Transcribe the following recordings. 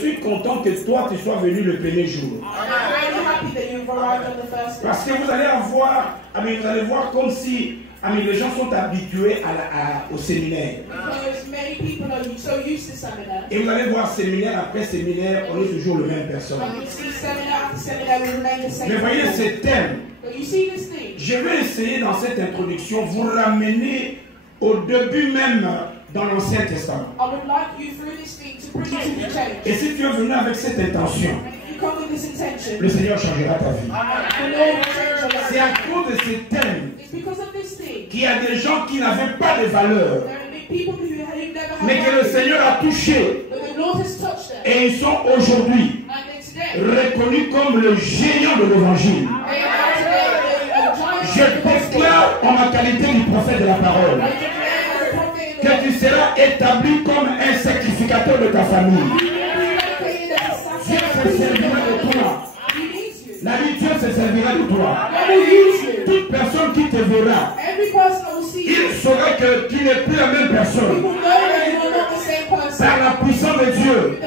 Je suis content que toi tu sois venu le premier jour. Parce que vous allez avoir, vous allez voir comme si les gens sont habitués au séminaire. Et vous allez voir séminaire après séminaire, on est toujours le même personne. Mais voyez ce thème. Je vais essayer dans cette introduction vous ramener au début même dans l'Ancien Testament. Et si tu es venu avec cette intention, le Seigneur changera ta vie. C'est à cause de ce thème qu'il y a des gens qui n'avaient pas de valeur, mais que le Seigneur a touché. Et ils sont aujourd'hui reconnus comme le géant de l'évangile. Je déclare en ma qualité du prophète de la parole que tu seras établi comme un sacrificateur de ta famille. Dieu se servira de toi. La vie, Dieu se servira de toi. Toute personne qui te verra, il saura que tu n'es plus la même personne. Par la puissance de Dieu,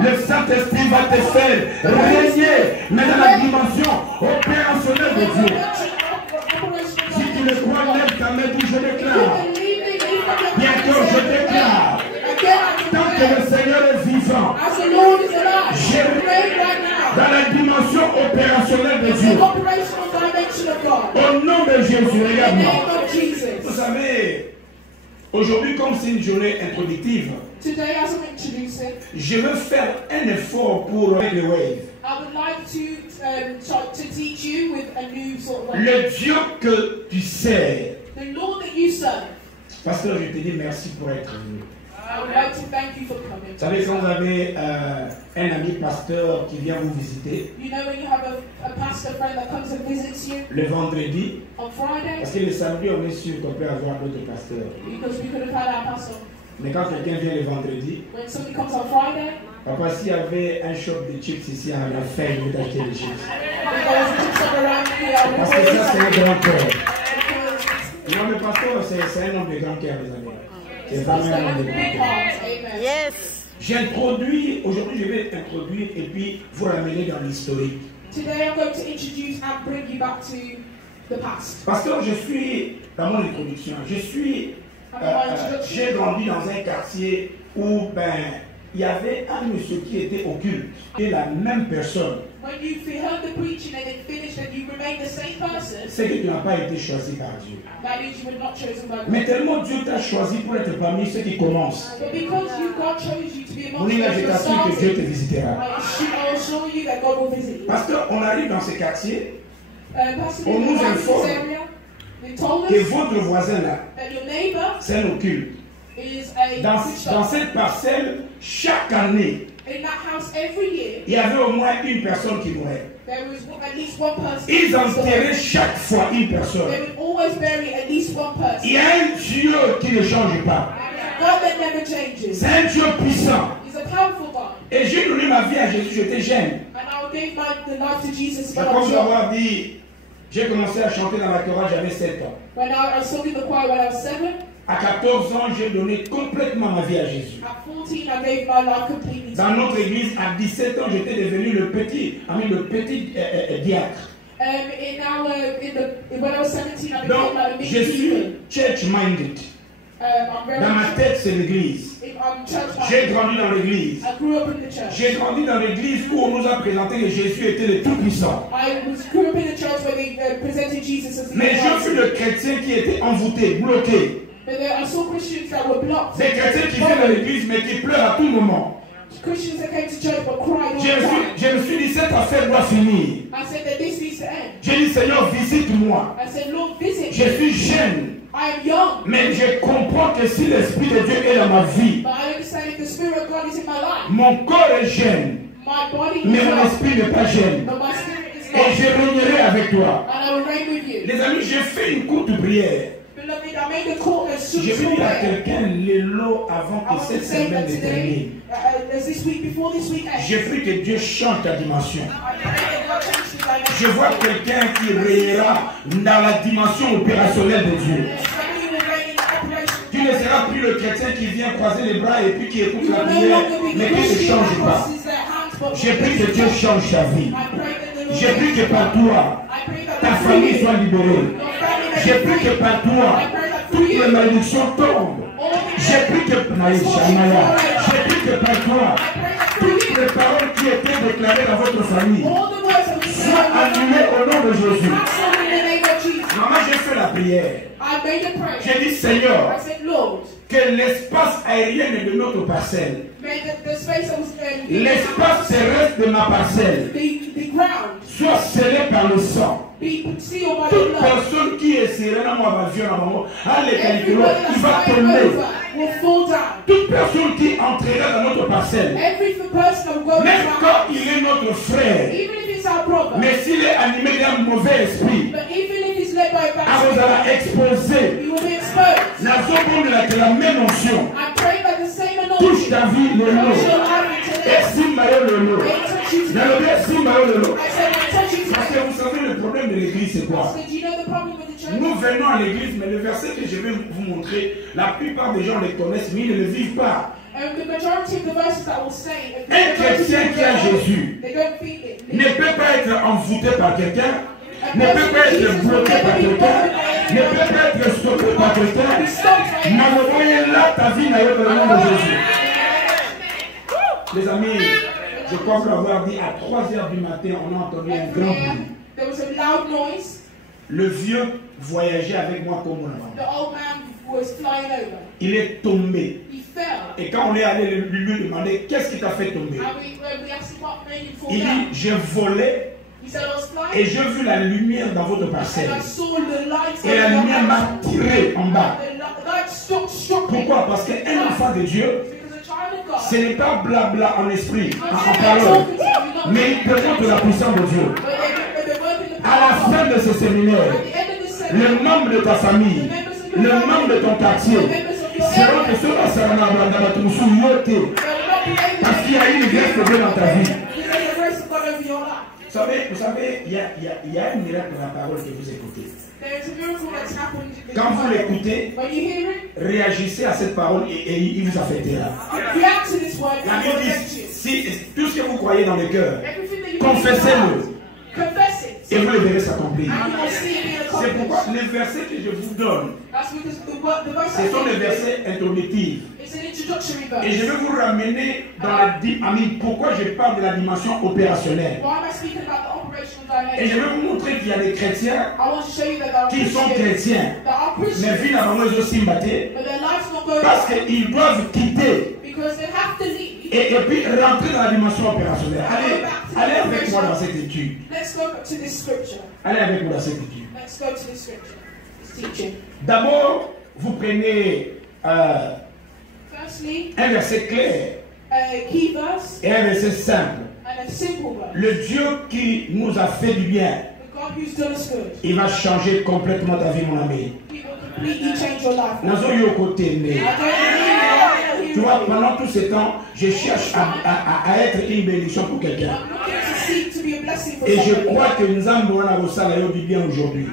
le Saint-Esprit va te faire régner, mais dans la dimension opérationnelle de Dieu. Si tu le crois, lève ta main, dis je déclare. Bientôt je déclare. Tant que le Seigneur est vivant, je dans la dimension opérationnelle de Dieu. Au nom de Jésus, regarde-moi. Vous savez, aujourd'hui, comme c'est une journée introductive, je veux faire un effort pour make the wave. Le Dieu que tu sers. Pasteur, je te dis merci pour être venu. Vous savez, quand vous avez un ami pasteur qui vient vous visiter, le vendredi, parce que le samedi, on est sûr qu'on peut avoir d'autres pasteurs. Mais quand quelqu'un vient le vendredi, papa, s'il y avait un shop de chips ici à la fin, je vais t'acheter des chips. Parce que ça, c'est un grand cœur. Non, mais pasteur, c'est un homme de grand cœur, les amis. C'est vraiment un homme de grand cœur. Yes. J'introduis, aujourd'hui je vais introduire et puis vous ramener dans l'historique. Pasteur, je suis, dans mon introduction, j'ai grandi dans un quartier où il y avait un monsieur qui était occulte et la même personne. C'est que tu n'as pas été choisi par Dieu. Mais tellement Dieu t'a choisi pour être parmi ceux qui commencent. Oui, là, je t'assure que Dieu te visitera. Pasteur, on arrive dans ce quartier, on nous informe que votre voisin là, c'est un occulte. Dans cette parcelle, chaque année, il y avait au moins une personne qui mourait. Ils enterraient chaque fois une personne. Il y a un Dieu qui ne change pas. C'est un Dieu puissant. Et j'ai donné ma vie à Jésus, j'étais jeune. Comme je l'avoir dit, j'ai commencé à chanter dans la chorale, j'avais 7 ans. À 14 ans, j'ai donné complètement ma vie à Jésus. Dans notre église, à 17 ans, j'étais devenu le petit diacre. Donc, je suis church-minded. Dans ma tête, c'est l'église. J'ai grandi dans l'église. J'ai grandi dans l'église où on nous a présenté que Jésus était le Tout-Puissant. Mais je fus le chrétien qui était envoûté, bloqué. Des chrétiens qui viennent à l'église mais qui pleurent à tout moment. Je me suis dit, cette affaire doit finir. J'ai dit, Seigneur, visite-moi. Je suis jeune. Mais je comprends que si l'Esprit de Dieu est dans ma vie, mon corps est jeune, mais mon esprit n'est pas jeune. Et je régnerai avec toi. Les amis, j'ai fait une courte prière. Je vais dire à quelqu'un l'élo avant que cette semaine ne termine. Je prie que Dieu change ta dimension. Je vois quelqu'un qui régnera dans la dimension opérationnelle de Dieu. Je Tu ne seras plus le chrétien qui vient croiser les bras et puis qui écoute la prière, mais qui ne change pas. J'ai pris que Dieu change ta vie. J'ai pris que par toi, ta famille soit libérée. J'ai pris que par toi, toutes les malédictions tombent. J'ai pris que par toi, toutes les paroles qui étaient déclarées dans votre famille soient annulées au nom de Jésus. Maman, j'ai fait la prière. J'ai dit, Seigneur, que l'espace aérien de notre parcelle, l'espace terrestre de ma parcelle, soit scellé par le sang. Toute personne qui est serrée dans mon avion, il va tomber. Toute personne qui entrera dans notre parcelle, même quand il est notre frère, mais s'il est animé d'un mauvais esprit, vous allez exposer la même onction. Touche ta vie le lot. Et Simbayo le lot. Parce que vous savez, le problème de l'église, c'est quoi? Nous venons à l'église, mais le verset que je vais vous montrer, la plupart des gens les connaissent, mais ils ne le vivent pas. Un chrétien qui a Jésus ne peut pas être envoûté par quelqu'un, ne peut pas être bloqué par quelqu'un, ne peut pas être stoppé par quelqu'un. Mais là, ta vie n'a pas le nom de Jésus. Les amis, je crois vous l'avoir dit, à 3h du matin, on a entendu un grand bruit. Le vieux voyageait avec moi comme un enfant. Il est tombé. Et quand on est allé lui demander, qu'est-ce qui t'a fait tomber? Il dit, j'ai volé. Et j'ai vu la lumière dans votre parcelle. Et la lumière m'a tiré en bas. Pourquoi? Parce qu'un enfant de Dieu, ce n'est pas blabla en esprit, en parole, mais il présente la puissance de Dieu. À la fin de ce séminaire, le membre de ta famille, le membre de ton quartier, seront que ceux-là seront dans parce qu'il y a une grâce de Dieu dans ta vie. Vous savez, il y a un miracle dans la parole que vous écoutez. Quand vous l'écoutez, réagissez à cette parole et il vous affectera. La Bible dit, si tout ce que vous croyez dans le cœur, confessez-le. Et vous le verrez s'accomplir. C'est pourquoi les versets que je vous donne, ce sont des versets introductifs. Et je vais vous ramener dans la dimension. Pourquoi je parle de la dimension opérationnelle. Et je vais vous montrer qu'il y a des chrétiens qui sont chrétiens, mais vivent dans le aussi parce qu'ils doivent quitter. Et puis rentrer dans la dimension opérationnelle. Allez avec moi dans cette étude. Allez avec moi dans cette étude. D'abord, vous prenez un verset clair et un verset simple. Le Dieu qui nous a fait du bien, il va changer complètement ta vie, mon ami. Tu vois, pendant tout ce temps, je cherche à être une bénédiction pour quelqu'un. Et je crois que nous avons du bien aujourd'hui.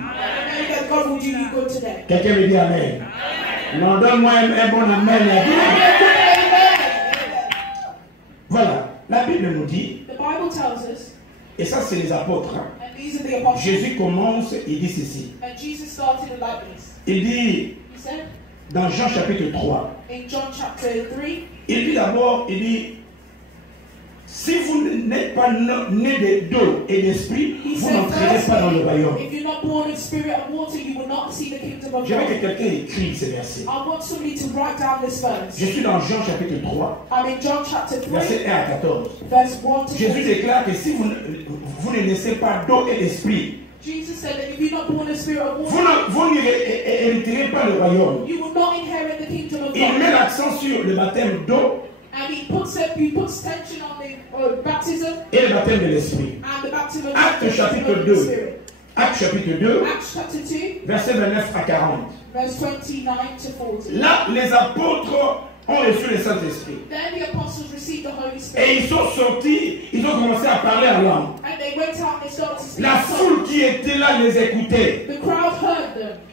Quelqu'un me dit Amen. Non, donne-moi un bon Amen. Voilà, la Bible nous dit, et ça c'est les apôtres. Jésus commence, il dit ceci. Il dit, dans Jean chapitre 3, il dit d'abord, il dit, si vous n'êtes pas né d'eau et d'esprit, vous n'entrerez pas dans le royaume. Je veux que quelqu'un écrive ces versets. Je suis dans Jean chapitre 3, verset 1 à 14. Jésus déclare que si vous ne naissez pas d'eau et d'esprit, vous n'hériterez pas le royaume. Il met l'accent sur le baptême d'eau et le baptême de l'esprit. Acte chapitre 2. Acte chapitre 2, verset 29 à 40. Là, les apôtres ont reçu le Saint-Esprit. Et ils sont sortis, ils ont commencé à parler en langue. La foule qui était là les écoutait.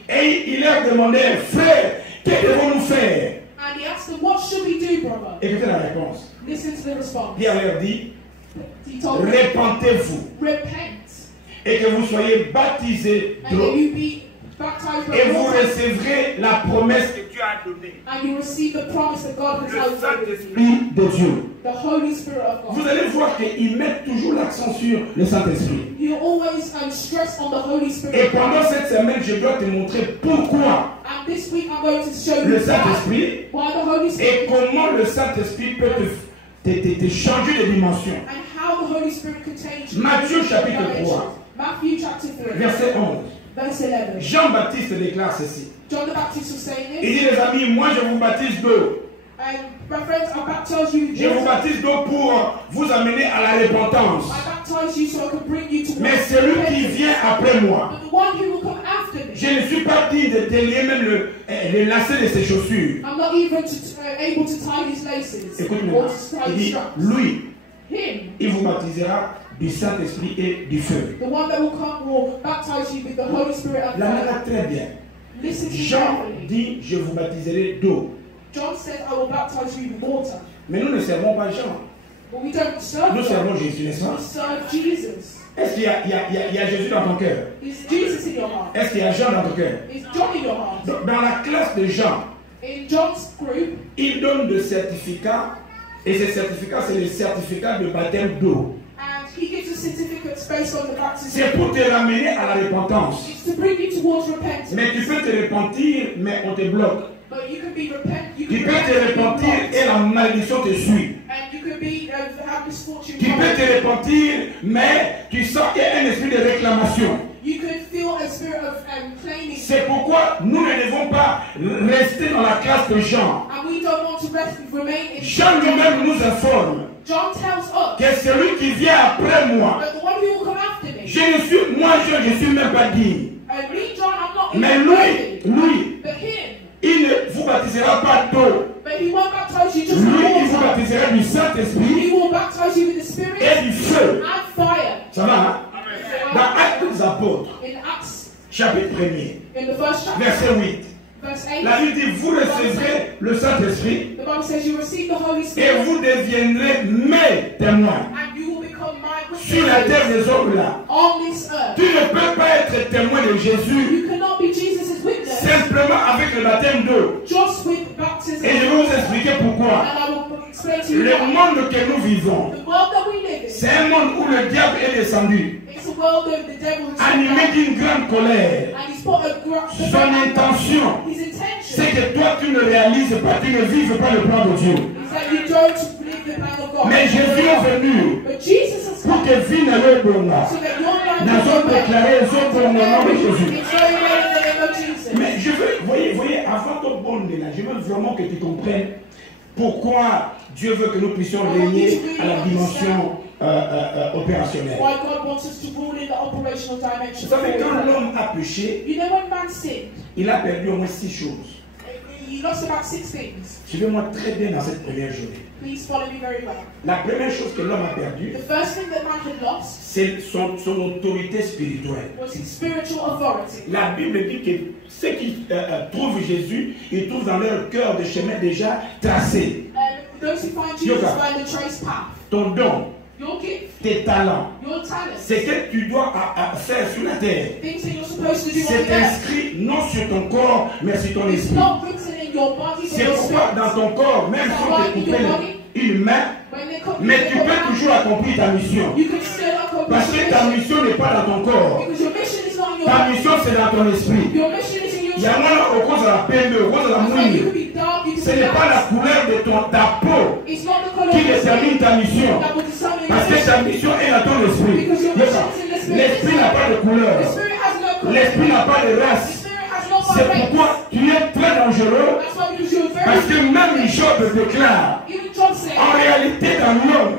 Et il leur demandait, frère, que devons-nous faire? And he asked them, what should we do, brother? Écoutez la réponse. Listen to the response. Pierre leur dit, He told them, répentez-vous repent, et que vous soyez baptisés and d'eau that you be baptized et with vous water, recevrez la promesse que Dieu a donnée. and you receive the promise that God has Le given you, Saint-Esprit de Dieu. the Holy Spirit of Vous God. allez voir qu'ils mettent toujours l'accent sur le Saint-Esprit. You always stress on the Holy Spirit. Et pendant cette semaine, je dois te montrer pourquoi And this week I'm going to show le you Saint-Esprit why the Holy et Spirit comment le Saint-Esprit peut te changer de dimension. and how the Holy Spirit can change. Matthieu chapitre 3, Matthew chapter 3, verset 11. verse 11. Jean-Baptiste déclare ceci. John the Baptist was saying Il this. dit, les amis, moi je vous baptise d'eau. My friends, I baptize you with Je vous water. baptise d'eau pour vous amener à la repentance. I baptize you so I can bring you to Mais celui qui vient après moi, But the one who will come after me, je ne suis pas digne de délier même le lacet de ses chaussures. I'm not even able to tie his laces Écoute or maintenant, to tie il his dit, straps. lui, Him, il vous baptisera du Saint-Esprit et du feu. the one that will come, will baptize you with the Holy Spirit and La fire. manière très bien. Listen to me Jean carefully. dit, je vous baptiserai d'eau. John says, I will baptize you with water. Mais nous ne servons pas Jean. But we don't serve Nous God. servons Jésus, n'est-ce We pas? serve Jesus. Est-ce qu'il y a Jésus dans ton cœur? Is Jesus in your heart? Est-ce qu'il y a Jean dans ton cœur? Is John in your heart? Donc, dans la classe de Jean, In John's group, il donne des certificats. Et ces certificats, c'est les certificats de baptême d'eau. and he gives us certificates based on the baptism. C'est pour te ramener à la repentance. It's to bring you towards repentance. Mais tu peux te repentir, mais on te bloque. But you can be repent. You Tu can peux te repent and be repentir blocked. et la malédiction te suit. And you can be have misfortune. Tu peux te repentir, mais tu sens qu'il y a un esprit de réclamation. You can feel a spirit of claiming. C'est pourquoi nous ne devons pas rester dans la classe de Jean. And we don't want to remain in. Jean lui-même nous informe John tells us que celui qui vient après moi, that the one who will come after me. je ne suis, moi je suis même pas digne. And me, John, I'm not Mais even worthy. lui, But him, il ne vous baptisera pas d'eau. but he won't baptize you just Lui, with il vous water. baptisera du Saint-Esprit He will baptize you with the Spirit et du feu. and fire. Ça va, hein? Dans Actes des Apôtres, In Acts, chapitre 1er, in the first chapter, verset 8, verse 8, la Bible dit, vous recevrez le Saint-Esprit the Bible says you receive the Holy et Spirit vous deviendrez mes témoins and you will become my sur la terre witnesses des hommes là. on this earth. Tu ne peux pas être témoin de Jésus You cannot be Jesus' witness simplement avec le baptême d'eau. just with baptism. Et je vais vous expliquer pourquoi. And I will explain to you Le why. monde que nous vivons, The world that we live in, c'est un monde où le diable est descendu, it's a world that the devil has animé d'une grande colère. and he's put Son intention, his c'est intention que toi tu ne réalises pas, tu ne vives pas le plan de Dieu. is that you don't believe the plan of God. Mais Jésus est venu But Jesus has pour come que vie ne le donne. so that your life Nous avons déclaré au nom de Jésus. It's very well in the name of Jesus. Mais je veux, voyez, avant ton bon là, je veux vraiment que tu comprennes pourquoi Dieu veut que nous puissions régner à la dimension opérationnelle. Why God wants us to rule in the operational dimension. Vous savez, quand l'homme a péché, You know when man sinned, il a perdu au moins 6 choses. he lost about 6 things. Suivez-moi très bien dans cette première journée. Please follow me very well. La première chose que l'homme a perdue, The first thing that man had lost c'est son autorité spirituelle. was his spiritual authority. La Bible dit que ceux qui trouvent Jésus, ils trouvent dans leur cœur des chemins déjà tracés. Those who find Jesus find the trace path. Ton don, Your gift, tes talents, your talent, ce que tu dois faire sur la terre, things that you're supposed to do on c'est the earth. inscrit non sur ton corps, mais sur ton It's esprit. not written in your body, but C'est your pourquoi spirit. dans ton corps, même si on te coupait une main, When they come mais tu peux toujours accomplir ta mission. you can still accomplish Parce que ta your mission. mission n'est pas dans ton corps. Because your mission is not in your Ta body. mission, c'est dans ton esprit. Your mission is in your Il y a spirit. moins au cause de la PME, au cause de la That's why you mouille. can be dark, you Ce can be n'est pas la light. couleur de ta peau It's not the color qui of your détermine skin ta mission. that will determine Parce your que ta mission. mission est dans ton esprit. L'esprit n'a pas de couleur. The spirit has no color. L'esprit n'a pas de The race. spirit has no C'est race. pourquoi tu es très dangereux. That's why because you're very Parce que même Job déclare, even John said en réalité dans l'homme,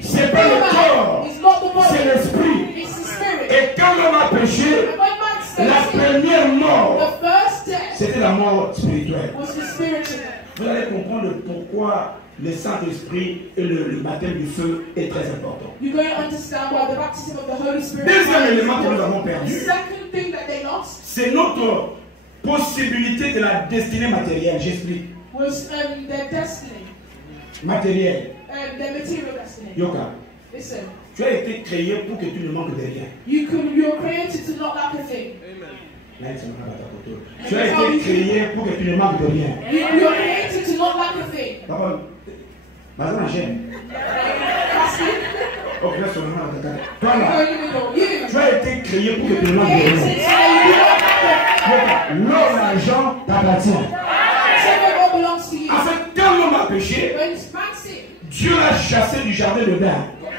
c'est pas le corps, it's not the c'est body, l'esprit. it's the spirit. Et quand l'homme a péché, And when man says la it, première mort, the first death c'était la mort spirituelle. was the spiritual death. Vous allez comprendre pourquoi le Saint-Esprit et le baptême du feu est très important. You're going to understand why the baptism of the Holy Spirit Deuxième is élément que nous avons important. perdu, The second thing that they lost c'est notre possibilité de la destinée matérielle. J'explique. Was their destiny, Matérielle. their material destiny. Yoka. Listen, Tu as été créé pour que tu ne manques de rien. you're created to not lack a thing. Tu as été créé pour que tu ne manques de rien. You're created to not lack a thing. Papa, Bazan j'aime. Pastor, Oh, là, sur le moment, toi go là, in the middle. You tu as été créé pour que tu ne manques de created so rien. that you not lack a thing. L'or, l'argent t'appartient. So what belongs to you. En fait, quand l'homme a péché, When man sinned, Dieu l'a chassé du jardin de d'Éden.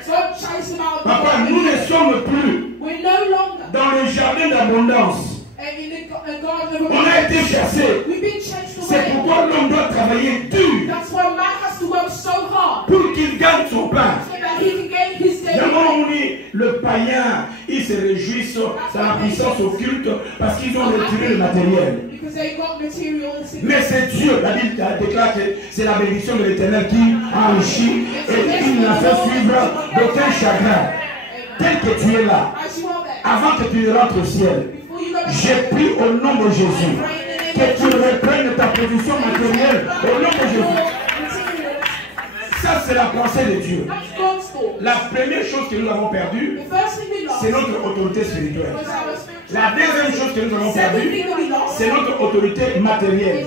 God chased him out of the Papa, garden. nous ne sommes plus We're no longer dans le jardin d'abondance. in the garden of On a été chassés. We've been chased C'est away. pourquoi l'homme doit travailler dur That's why man has to work so hard pour qu'il gagne son pain. so that he can gain his daily D'abord, bread. on dit, le païen, il se réjouit dans la puissance occulte parce qu'ils ont retiré le matériel. Because they got materialistic. Mais c'est Dieu, la Bible déclare que c'est la bénédiction de l'Éternel qui enrichit et il n'a fait suivre d'aucun chagrin. Tel que tu es là, As you are there, avant que tu ne rentres au ciel, before you go to j'ai pris au nom de Jésus que tu reprennes ta position matérielle au nom de Jésus. materialistic, Ça, c'est la pensée de Dieu. that's God's thought. La première chose que nous avons perdue, The first thing we lost c'est notre autorité spirituelle. was our spiritual. La deuxième chose que nous avons Second perdue, thing that we lost c'est notre autorité matérielle.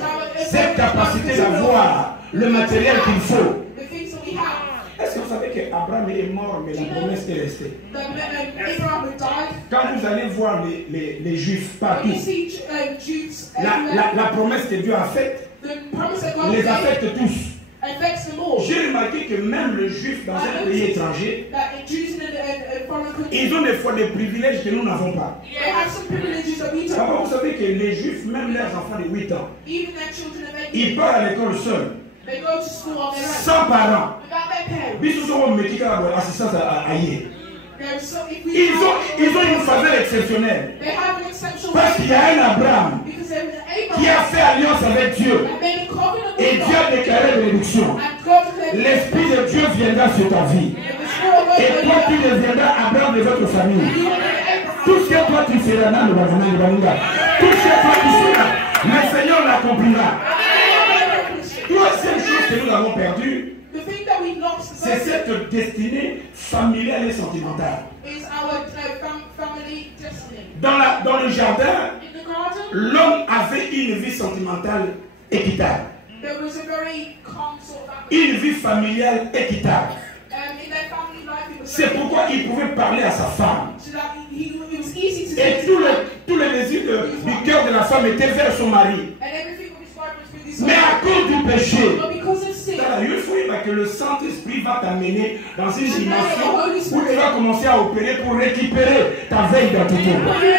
Cette capacité d'avoir le matériel qu'il faut. the things that we have. Est-ce que vous savez qu'Abraham est mort, mais la promesse est restée? Abraham had died. Quand vous allez voir les Juifs When partout, you see Jews everywhere, la promesse que Dieu a faite the promise that God les gave affecte tous. affects them all. J'ai remarqué que même le Juif dans un pays étranger, That Jews in a foreign country, ils ont des fois des privilèges que nous n'avons pas. they have some privileges that we don't. D'abord, vous savez que les Juifs, même leurs enfants de 8 ans, Even their children are making. ils partent à l'école seuls, They go to school on their own. sans parents. Without their parents. Ils sont métiers assistance à Aïe. There's so, if we Ils ont une faveur exceptionnelle. they have an exceptional Parce qu'il y a un Abraham because there was an qui a Abraham fait alliance avec Dieu. that made a covenant Et with Dieu God. a déclaré bénédiction. And God declared L'Esprit de Dieu viendra sur ta vie. the Spirit of God Et toi, tu will be deviendras Abraham de votre famille. you will be Abraham. Tout ce que toi tu feras, tout ce que toi tu feras, le Seigneur l'accomplira. Troisième chose que nous avons perdue, The thing that we lost the c'est first cette destinée familiale et sentimentale. is our family destiny. Dans le jardin, In the garden, l'homme avait une vie sentimentale équitable, there was a very calm sort of atmosphere. une vie familiale équitable. In their family life, it was C'est very pourquoi il pouvait parler à sa femme. so that it was easy to Et say tout le désir du cœur de la femme était vers son mari. and everything of his wife was with his Mais à cause du péché, But because of sin, il faut que le Saint-Esprit va t'amener dans une dimension où tu vas commencer à opérer pour récupérer ta veille d'identité. when you're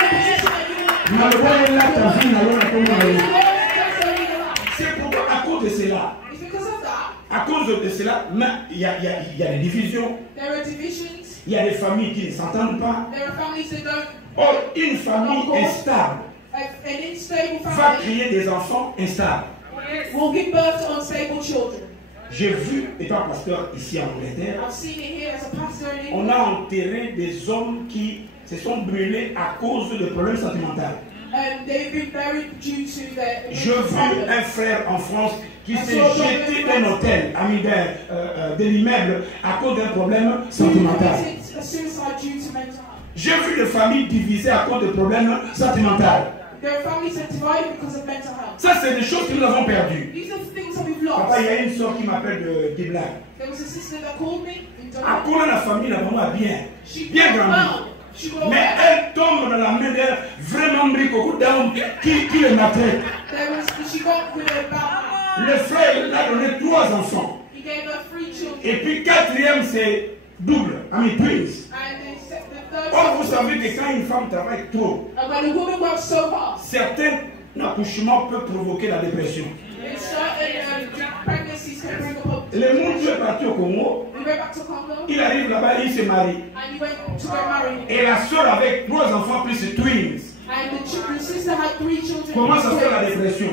in a position that you Dans le royaume là, ta vie n'a rien à want voir. to go life. C'est pourquoi, à cause de cela, It's because of that, à cause de cela, il y a des divisions, there are divisions, il y a des familles qui ne s'entendent pas. there are families that don't, Or, une famille instable an unstable va family créer des enfants instables. will give birth to unstable children. J'ai vu, étant pasteur ici en Angleterre, I've seen it here as a pastor in on England. a enterré des hommes qui se sont brûlés à cause de problèmes sentimentaux. They've been buried due to their Je vis problem. un frère en France qui s'est jeté d'un hôtel, de l'immeuble, à cause d'un problème Who sentimental. committed a suicide due to mental health. J'ai vu des familles divisées à cause de problèmes sentimentaux. There are families that divide because of mental health. Ça, c'est des choses que nous avons perdues. These are the things that we've Papa, lost. il y a une soeur qui m'appelle de Kibla. There was a sister that called me in À Dublin. cause de la famille, la maman bien, She bien got grandi. well. She got Mais well. elle tombe dans la main d'un vraiment bricot d'homme qui le maltraite. She got with her bad. Le frère il a donné 3 enfants. He gave her 3 children. Et puis quatrième, c'est double, twins. And the third Or, vous savez que quand une femme travaille trop, and when a woman works so hard, certains accouchements peuvent provoquer la dépression. in certain pregnancies can bring up. Le monde est parti au Congo, We went back to Congo il arrive là-bas, il se marie. and he went to get married. Et la soeur avec 3 enfants plus twins And the sister had 3 children. commence à faire la dépression.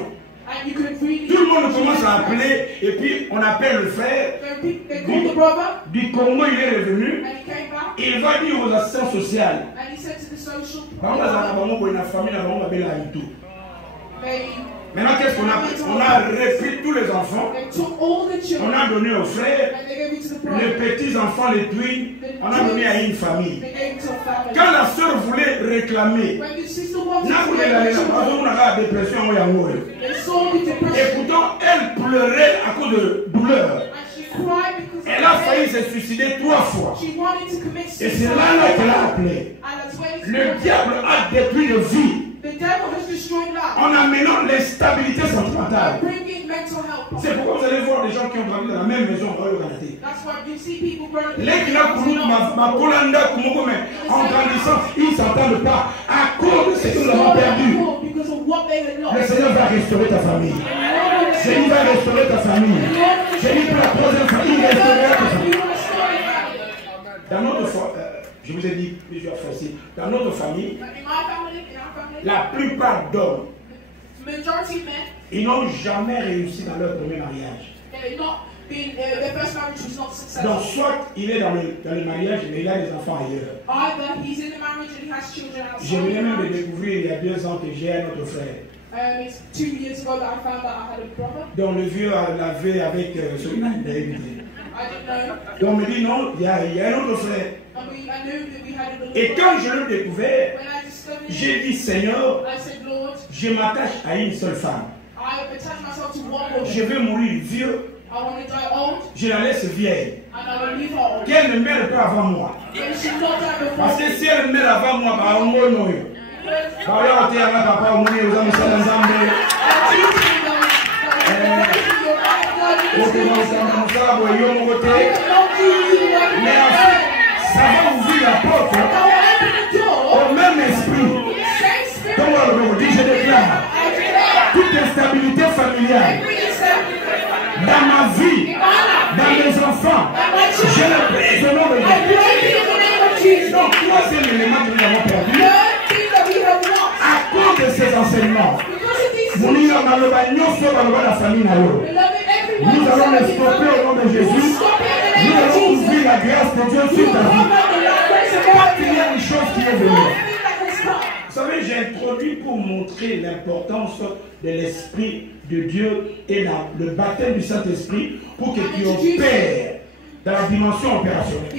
And you could really. Tout le monde commence à appeler et puis on appelle le frère. They called the brother Du Congo, il est revenu. and he came back Il va dire aux assistants sociaux. and he said to the social Bango za na bango boye na famille na bango babela itu. Maintenant, qu'est-ce qu'on a fait? On a repris tous les enfants. On a donné aux frères. Les petits enfants, les twins, on a donné à une famille. Quand la soeur voulait réclamer, et pourtant elle pleurait à cause de douleur. Elle a failli se suicider 3 fois. Et c'est là qu'elle a appelé. Le diable a détruit le vie en amenant l'instabilité sentimentale. C'est pourquoi vous allez voir des gens qui ont grandi dans la même maison au Canada. En grandissant, ils ne s'entendent pas à cause de ce que nous avons perdu. Le Seigneur va restaurer ta famille. Le Seigneur va restaurer ta famille. J'ai dit pour la troisième fois, il restaurera ta famille. Dans notre famille, je vous ai dit plusieurs fois ici, dans notre famille, la plupart d'hommes, ils n'ont jamais réussi dans leur premier mariage. Donc soit il est dans le mariage, mais il a des enfants ailleurs. J'ai venu même de découvrir il y a 2 ans que j'ai un autre frère. 2 years ago that I found out I had a brother. Donc le vieux l'avait avec celui-là, il a évité. Donc on me dit non, il y a un autre frère. Et quand je l'ai découvert, j'ai dit Seigneur, je m'attache à une seule femme. Je vais mourir vieux. Je la laisse vieille. Qu'elle ne meure pas avant moi. Parce que si elle meurt avant moi, bah, on va mourir. Mais ensuite, ça va ouvrir la porte au même esprit. Donc aujourd'hui, je déclare toute instabilité familiale dans ma vie, dans mes enfants, je le prie au nom de Dieu. Donc, troisième élément que nous avons perdu, à cause de ces enseignements, nous allons les stopper au nom de Jésus. Nous allons ouvrir la grâce de Dieu sur ta vie. Quand il y a une chose qui est venue. Vous savez, j'ai introduit pour montrer l'importance de l'Esprit de Dieu et le baptême du Saint-Esprit pour que tu opères dans la dimension opérationnelle.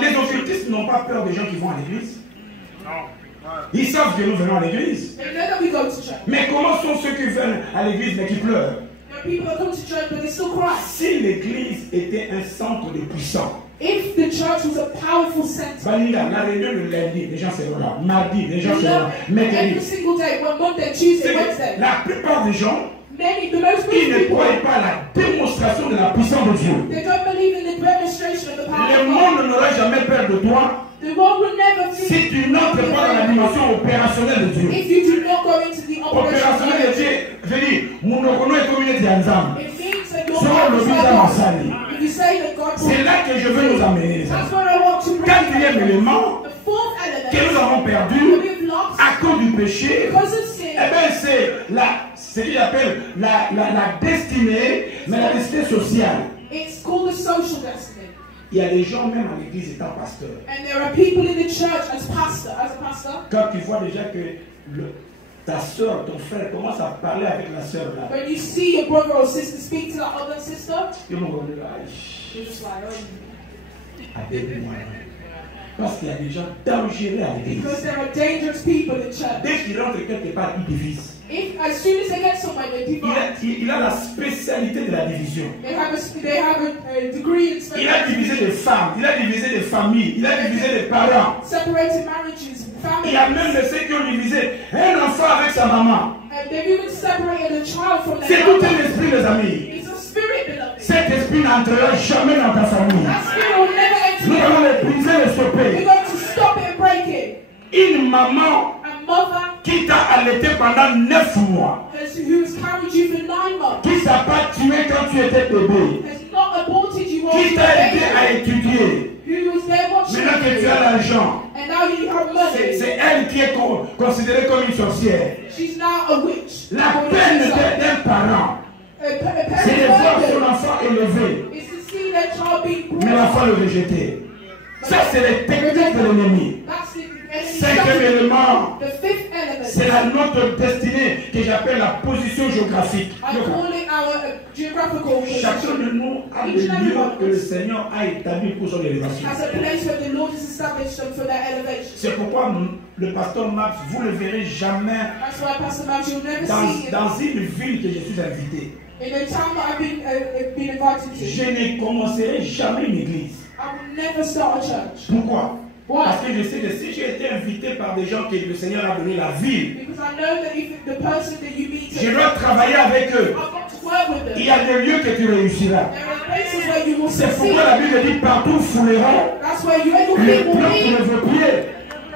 Les occultistes n'ont pas peur des gens qui vont à l'église. Ils savent que nous venons à l'église. Mais comment sont ceux qui viennent à l'église mais qui pleurent? Si l'église était un centre de puissance, if the church was a powerful center, la réunion de lundi, les gens seront là. Mardi, les gens seront là. Every single day, Monday, Tuesday, Wednesday. La plupart des gens, ils ne croient pas à la démonstration de la puissance de Dieu. They don't believe in the demonstration of the power Le of God. monde n'aura jamais peur de toi The world will never si tu n'entres pas dans la dimension opérationnelle de Dieu. if you do not go into the Opérationnelle de operation. Dieu, veut dire, mon reconnaît est communauté d'Anzam. It means that you're Selon le visa Massali. If you say that God will, C'est là que je veux nous amener, les amis. that's what I want to bring. Quatrième élément The fourth element que nous avons that perdu we've lost à cause du péché, because of sin. eh bien, c'est ce qu'il appelle la destinée, mais la destinée sociale. It's called the social destiny. Il y a des gens même à l'église étant pasteur. And there are people in the church as a pastor. Quand tu vois déjà que ta soeur, ton frère commence à parler avec la soeur là. When you see your brother or sister speak to that other sister, Ils vont dire, you're just like, oh. aide-moi. Parce qu'il y a des gens dangereux à l'église. Because there are dangerous people in church. Dès qu'il rentre quelque part, il divise. As soon as they get somewhere, they divide. Il a la spécialité de la division. They have a degree in Il a divisé des femmes, il a divisé des familles, il a divisé des parents. separated marriages, Il y a families. même de ceux qui ont divisé un enfant avec sa maman. And they've even separated a child from C'est their tout un mother. esprit, les amis. It's a spirit, beloved. Cet esprit n'entrera jamais dans ta famille. That spirit will never enter Nous your allons family. les briser, les We're stopper. going to stop it and break it. Une maman A mother qui t'a allaité pendant 9 mois, who's carried you for 9 months, qui t'a pas tué quand tu étais bébé, has not aborted you while qui you were t'a aidé à baby, étudier. who was there watching Maintenant que tu you, as l'argent, and now you have money. c'est elle qui est considérée comme une sorcière. She's now a witch. La peine d'un parent, c'est de voir son enfant élevé, It's to see their child being mais brought l'enfant up. le rejeter. Ça, c'est les techniques de l'ennemi. That's the Cinquième élément, The fifth element. c'est notre destinée que j'appelle la position géographique. I call it our geographical Chacun position. de nous a le lieu que le Seigneur a établi pour son élévation. As a place where the Lord has established them for their elevation. C'est pourquoi le pasteur Max, vous ne le verrez jamais That's why Pastor Max, you'll never see it dans une ville que je suis invité. in the town that I've been invited to. Je ne commencerai jamais une église. I will never start a church. Pourquoi? Why? Parce que je sais que si j'ai été invité par des gens que le Seigneur a donné la ville, Because I know that if the person that you meet, je dois travailler avec eux. I've got to work with them. Il y a des lieux que tu réussiras. There are places where you will C'est succeed. pourquoi la Bible dit partout fouleront That's where you and your les feet will plans be. de vos pieds.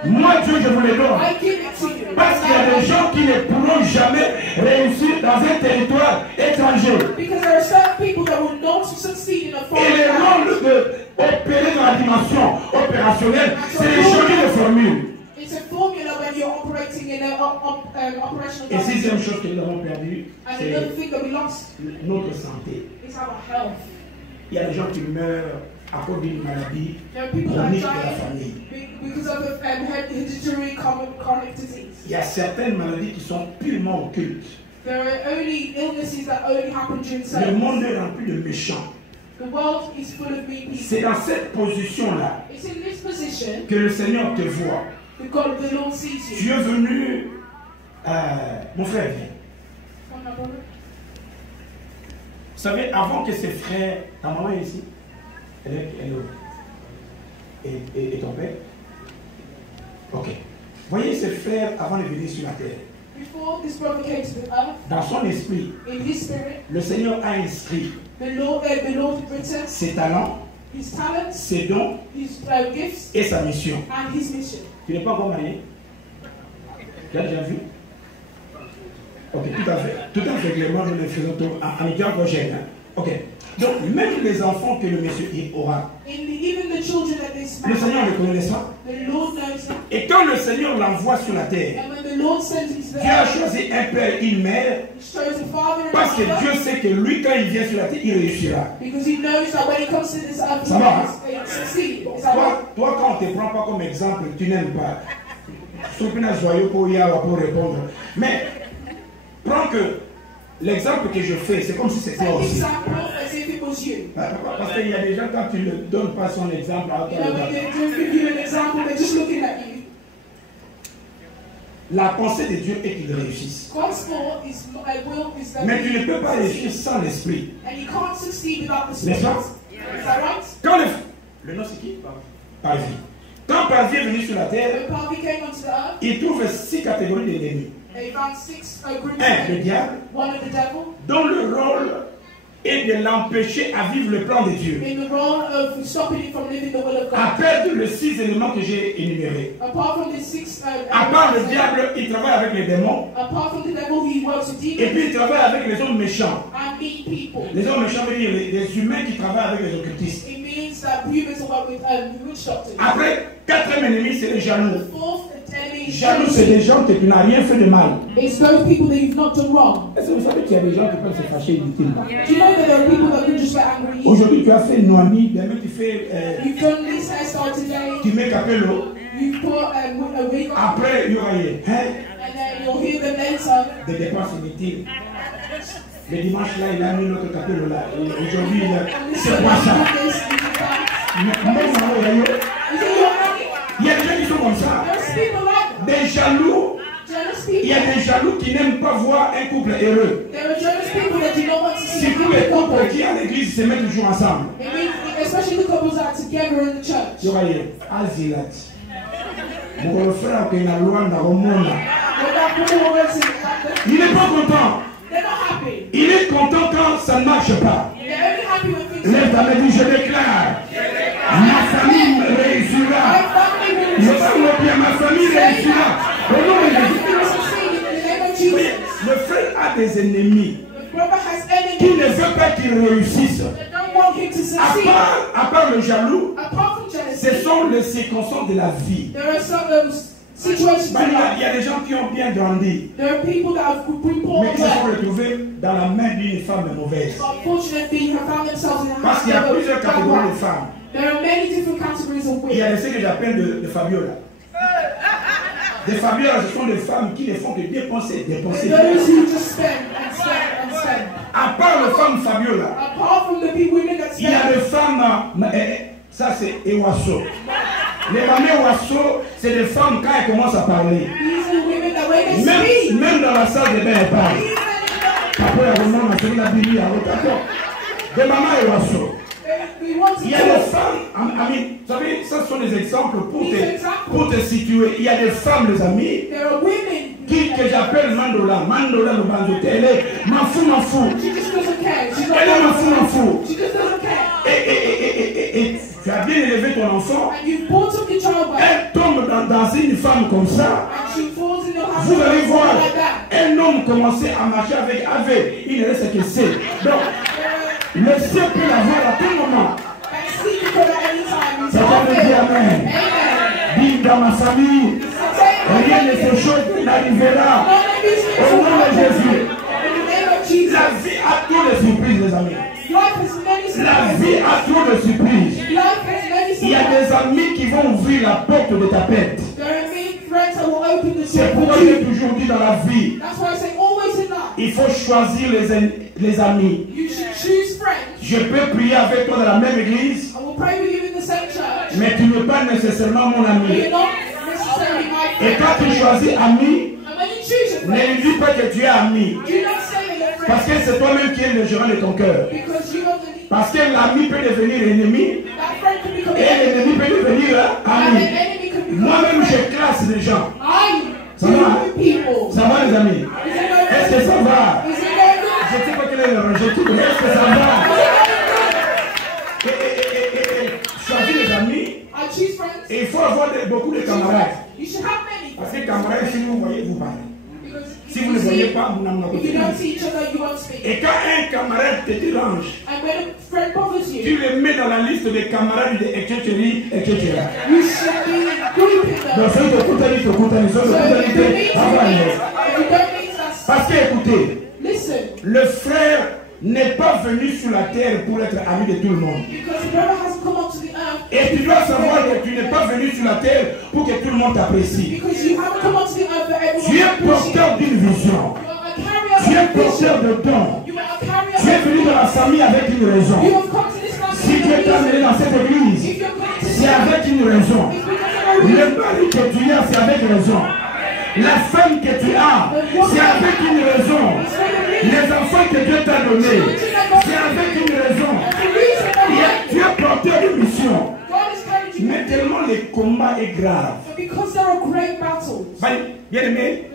Moi, Dieu, je vous les donne. I give it to you. Parce qu'il y a des gens qui ne pourront jamais réussir dans un territoire étranger. Because there are certain people that will not succeed in a Et foreign le land. rôle d'opérer dans la dimension opérationnelle, c'est les jolies de formules. It's a formula when you're operating in an operational Et government. sixième chose que nous avons perdue, And c'est another thing that we lost notre santé. is our health. Il y a des gens qui meurent à cause d'une maladie There are people that chronique de la die famille. because of hereditary chronic disease. Il y a certaines maladies qui sont purement occultes. There are only illnesses that only happen during Le service. monde est rempli de méchants. The world is full of mean C'est people. dans cette position-là It's in this position que le Seigneur te voit. that God, the Lord sees you. Tu es venu, mon frère, viens. Come on, brother. Vous savez, avant que ses frères, ta maman est ici, elle est où? Et ton père? Ok. Voyez ses frères avant de venir sur la terre. Before this brother came to the earth, Dans son esprit, in his spirit, le Seigneur a inscrit the Lord had written ses talents, his talents, ses dons his gifts, et sa mission. and his mission. Tu n'es pas encore marié? Tu as déjà vu? Ok, tout à fait. Tout à fait clairement, nous le faisons en médias prochaine. Ok. Donc, même les enfants que le monsieur aura, Even the children that this le man Seigneur had, le connaît ça. the Lord knows them. Et quand le Seigneur l'envoie sur la terre, And when the Lord sends him to the Dieu a earth, choisi un père et une mère he shows a father and parce que a mother, Dieu sait que lui, quand il vient sur la terre, il réussira. because he knows that when he comes to this earth, Ça va, he will succeed. Is that right? Toi, quand on ne te prend pas comme exemple, tu n'aimes pas. Sauf qu'on a joyeux pour répondre. Mais, prends que l'exemple que je fais, c'est comme si c'était An aussi. example as if it was you. Parce qu'il y a des gens, quand tu ne donnes pas son exemple à You know, toi, when they just give you an example, they're just looking at you. la pensée de Dieu est qu'il réussisse. God's thought is will is that Mais tu ne peux pas réussir sans l'esprit. and you can't succeed without the N'est-ce spirit. pas? Is that right? Quand le nom c'est qui? Parvi. Quand Parvi est venu sur la terre, When Parvi came onto the earth, il trouve 6 catégories d'ennemis. they found six groups of Un, le men. diable, One of the devil, dont le rôle est de l'empêcher à vivre le plan de Dieu. in the role of stopping him from living the will of À God. part les 6 éléments que j'ai énumérés. Apart from the six, À part le diable, il travaille avec les démons. apart from the devil, he works with Et demons puis il travaille avec les hommes méchants. and mean people. Les hommes méchants veut dire les humains qui travaillent avec les occultistes. It means that humans will work with witch doctors. Après, quatrième ennemi, c'est les jaloux. The fourth enemy is Jaloux, c'est des gens que tu n'as rien fait de mal. It's those people that you've not done wrong. Est-ce que vous savez qu'il y a des gens qui peuvent se fâcher inutilement? Do you know that there are people that can just get angry? Aujourd'hui, tu as fait Noami, demain tu fais, You've done this hairstyle today. tu mets Capello. You've put a wig on, Après, il y aura hein, and then you'll hear them later. des dépenses inutiles. Le dimanche là, il a mis notre Capello là. Et aujourd'hui, c'est quoi ça? Il y a des gens qui sont comme ça. Des jaloux. Il y a des jaloux qui n'aiment pas voir un couple heureux. Surtout les couples qui à l'église se mettent toujours ensemble. Especially the couples that are together in the church. Il y aura Azilat. Mon frère qui est la loi d'Aromona. Il n'est pas content. They're not happy. Il est content quand ça ne marche pas. They're only happy when things Lève ta main et dis, je déclare, ma famille réussira. My family will Je parle bien, ma famille réussira. Au nom de Jésus. succeed in the name of Oui, Jesus. le frère a des ennemis The brother has qui enemies ne veulent pas qu'il réussisse. that don't want him to succeed. À part le jaloux, Apart from ce jealousy, sont les circonstances de la vie. there are some situations Ben, in il life. y a des gens qui ont bien grandi, There are people that have been born mais qui se sont well. retrouvés dans la main d'une femme mauvaise. Unfortunately, have found themselves in a Parce qu'il y a house plusieurs of catégories de wife. femmes. There are many different categories of Il y a women. ce que j'appelle de Fabiola. Des Fabiolas, ce sont des femmes qui ne font que dépenser, dépenser. Those who just spend and spend and spend. À part les femmes Fabiola, Apart from the people women that il y a spend. des femmes, ça c'est Ewasso. Les mamans Ewasso, c'est des femmes quand elles commencent à parler. These are the women that when they speak. Même dans la salle de bain, elles parlent. Even in Après, on a fait la Bible, d'accord. Des mamans Ewasso. we want to Il y a des femmes, amis, vous savez, ça sont des exemples pour te situer. Il y a des femmes, les amis, There are women que j'appelle Mandola. Mandola le bandote. Elle est m'en she just doesn't care. She's Elle est m'en fou. She just doesn't care. Et tu as bien élevé ton enfant. And you've brought up your child well. Elle tombe dans une femme comme ça. And she falls in your house. Vous allez voir, like that. un homme commençait à marcher avec. Il ne reste ce que c'est. Donc, le ciel peut l'avoir à tout moment. And see you at any time. Ça va me dire Amen. Amen. Dis dans ma famille, rien de ces choses n'arrivera. Au nom de Jésus. In the name of Jesus. La vie a trop de surprises, les amis. Life has many La surprises. vie a trop de surprises. Life has many Il y a surprises. des amis qui vont ouvrir la porte de ta perte. There are many friends that will open the C'est door pourquoi for j'ai you. toujours dit dans la vie, That's why I say always in life, il faut choisir les amis. you should choose friends. Je peux prier avec toi dans la même église, I will pray with you in the same church. mais tu n'es pas nécessairement mon But ami. you're not necessarily my Et friend. quand tu choisis ami, And when you choose a ne friend, lui dis pas que tu es ami. do not say that you're Parce friends. que c'est toi-même qui es le gérant de ton cœur. Because you are the Parce que l'ami peut devenir ennemi that friend can become et an enemy. l'ennemi peut devenir And an ami. enemy can become Moi-même, a friend. je classe les gens. I Ça deal va? with people. Ça va les amis? Is it going Est-ce good? que ça va? Is it going good? Je ne sais pas quel est le rejet. Est-ce que ça va? Choisis les amis. I choose friends. Et il faut avoir beaucoup de camarades. You should have many Parce que friends. camarades, si vous voyez, vous parlez. Because Si if vous ne you voyez see, pas, vous n'en if you don't see each other, you won't speak. Et quand un camarade te dérange, And when a friend bothers tu you, le mets dans la liste des camarades de etc. you should be grouping them. Donc, ceux qui écoutent, So if you meet that's Parce que écoutez, listen. le frère n'est pas venu sur la terre pour être ami de tout le monde. Because the brother hasn't come onto the earth. Et tu dois savoir que tu n'es pas venu sur la terre pour que tout le monde t'apprécie. Because you haven't come onto the earth for everyone Tu to es appreciate. porteur d'une vision. You are a carrier Tu es of a vision. porteur de dons. You are a carrier Tu es of venu dans a la vision. famille avec une raison. You have come to this family Si Dieu t'a amené dans cette église, if you're coming to this c'est avec une raison. it's because of a Le reason. mari que tu as, c'est avec raison. La femme que tu as, c'est avec une raison. Les enfants que Dieu t'a donnés, c'est avec une raison. The reason that Tu es porteur de mission. God is carrying you. Mais tellement le combat est grave. But because there are great battles, Bien aimé,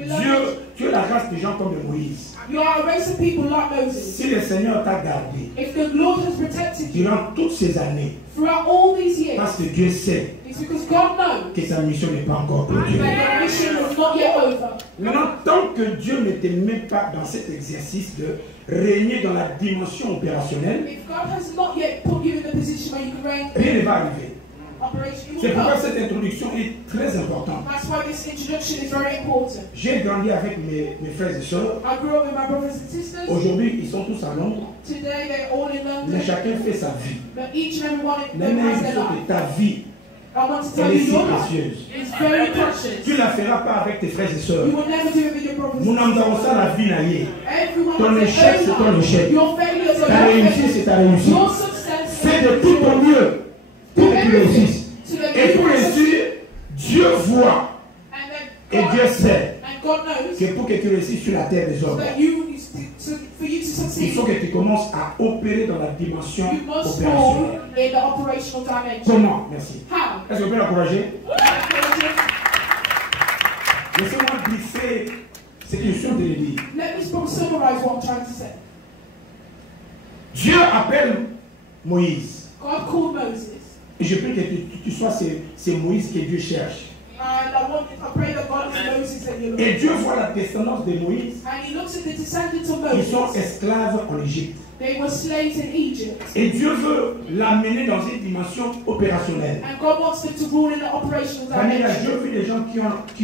Dieu la race des gens comme Moïse. you are a race of people like Moses. Si le Seigneur t'a gardé If the Lord has protected you durant toutes ces années, throughout all these years, parce que Dieu sait it's because God knows que sa mission n'est pas encore produite. that the mission is not yet over. Maintenant, tant que Dieu ne te met pas dans cet exercice de régner dans la dimension opérationnelle, If God has not yet put you in the position where you can reign rien ne va arriver. operation, C'est you will pourquoi come. cette introduction est très importante. That's why this introduction is very important. J'ai grandi avec mes frères et sœurs. I grew up with my brothers and sisters. Aujourd'hui, ils sont tous à Londres. Today they're all in Mais London. chacun fait sa vie. But each and every one of Mais them même has their chose life. que ta vie, I want to elle tell est you si your life précieuse. is very precious. Tu ne la feras pas avec tes frères et sœurs. You will never do it with your brothers Nous and n'avons ça la sisters. vie naïe. Everyone Ton has échec, c'est their ton own life. échec. Your failures are Ta your réussite, failures. c'est ta réussite. Your success Fais de tout ton mieux pour que tu réussisses. to the Et pour réussir, Dieu voit and then et God, Dieu sait and God knows que pour que tu réussisses sur la terre des hommes, that for you to il succeed, faut que tu commences à opérer dans la dimension you must opérationnelle. fall in the operational dimension. Comment? Merci. How? Est-ce que vous pouvez l'encourager? Laissez-moi glisser ce que je suis en train de dire. Let me summarize what I'm trying to say. Dieu appelle Moïse. God called Moses, Et je prie que tu sois ce Moïse que Dieu cherche. and I pray that God is Moses that you're Et looking Dieu voit la descendance de Moïse. And he looks at the descendants of Ils sont Moses. esclaves en Égypte. They were slaves in Egypt. Et Dieu veut l'amener dans une dimension opérationnelle. And God wants them to rule in the operational Camille, dimension. Dieu vu des gens qui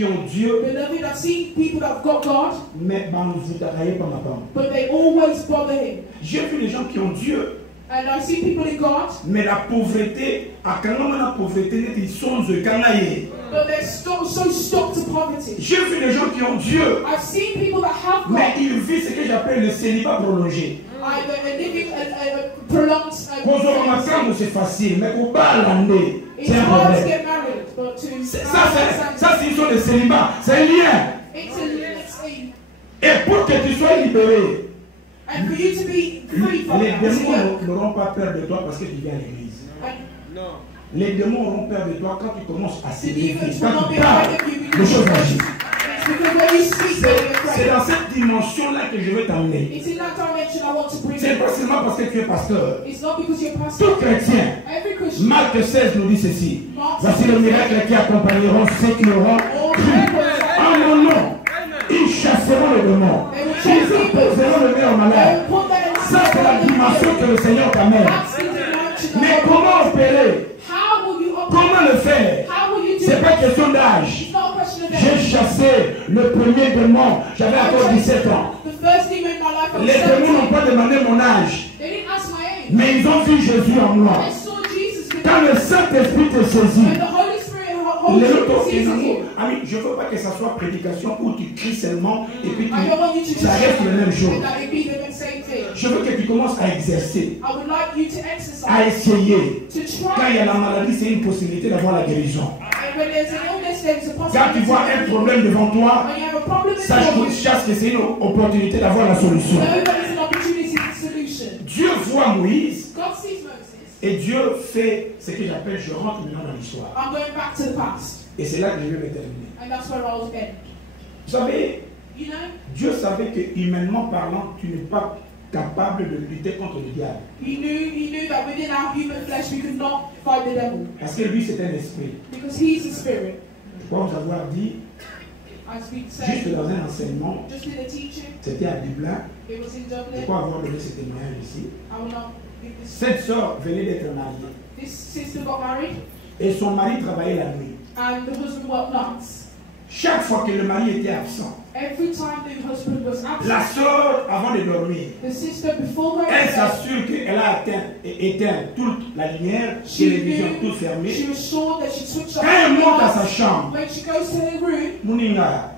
ont Dieu, Beloved, I've seen people that have got God, mais vous travaillez pas ma femme. but they always bother him. J'ai vu des gens qui ont Dieu, And I see people in God, mais la pauvreté, à quand même la pauvreté, ils sont de Kanaïe. but they're so stuck to poverty. J'ai vu des gens qui ont Dieu, I've seen people that have mais God, ils vivent ce que j'appelle le célibat prolongé. they're living a prolonged Quand c'est facile, mais au bas l'année, It's c'est un hard to problème. get married, but to Ça, c'est une chose de célibat, c'est un lien. it's a Et pour que tu sois libéré, and for you to be free from les that, démons n'auront pas peur de toi parce que tu viens à l'église. Les démons auront peur de toi quand tu commences à the s'élever, demons will quand not tu be parles afraid of you de because choses magiques. it's because when you speak, they'll be C'est afraid. dans cette dimension-là que je veux t'emmener. It's in that dimension I want to bring C'est you. pas seulement parce que tu es pasteur. It's not because you're Tout pastor. chrétien, Every Christian, Marc 16 nous dit ceci. Voici le miracle qui accompagneront ceux qui auront all cru miracles en mon nom. Ils chasseront les démons. Ils imposeront le nez aux malades. will put that in Ça, c'est la dimension que le Seigneur t'amène. That's the dimension Mais that comment opérer? how will you operate? Comment le faire? How will you do C'est pas it? question d'âge. It's not a question of J'ai age. chassé le premier démon. J'avais encore 17 ans. The first demon in my life, I was Les démons n'ont 17. pas demandé mon âge. They didn't ask my age. Mais ils ont vu Jésus en moi. They saw Jesus with Quand me. le Saint-Esprit te saisit, When the Holy Spirit sees you. Ami, je ne veux pas que ça soit prédication où tu cries seulement et puis I don't want you to ça reste la même chose. that it be the same thing. Je veux que tu commences à exercer, I would like you to à exercise, essayer. to Quand il y a try. la maladie, c'est une possibilité d'avoir la guérison. And when there's an illness, there's a Quand tu possibility. vois un problème devant toi, When you have a problem in sache your que life, chasse que c'est une opportunité d'avoir la solution. know that it's an opportunity for solution. Dieu voit Moïse God sees Moses. et Dieu fait ce que j'appelle, je rentre maintenant dans l'histoire. I'm going back to the past. Et c'est là que je vais me terminer. And that's where I was again. Vous savez, You know? Dieu savait que humainement parlant, tu n'es pas capable de lutter contre le diable. He knew that within our human flesh we could not fight the devil. Parce que lui, c'est un esprit. Because he's a spirit. Je crois vous avoir dit, As we juste say, dans un enseignement, just in a teaching, c'était à Dublin. it was in Je Dublin. crois avoir donné ce témoignage ici. I will not give this. Cette sœur venait d'être mariée. This sister got married Et son mari travaillait la nuit. and the husband worked nights. Chaque fois que le mari était absent, Every time the husband was la absent, sœur, avant de dormir, the sister before going elle to bed, s'assure qu'elle a éteint toute la lumière, télévision, tout she fermé. was sure that she switched off Quand elle the monte à sa lights. chambre, When she goes to her room, Mouninga,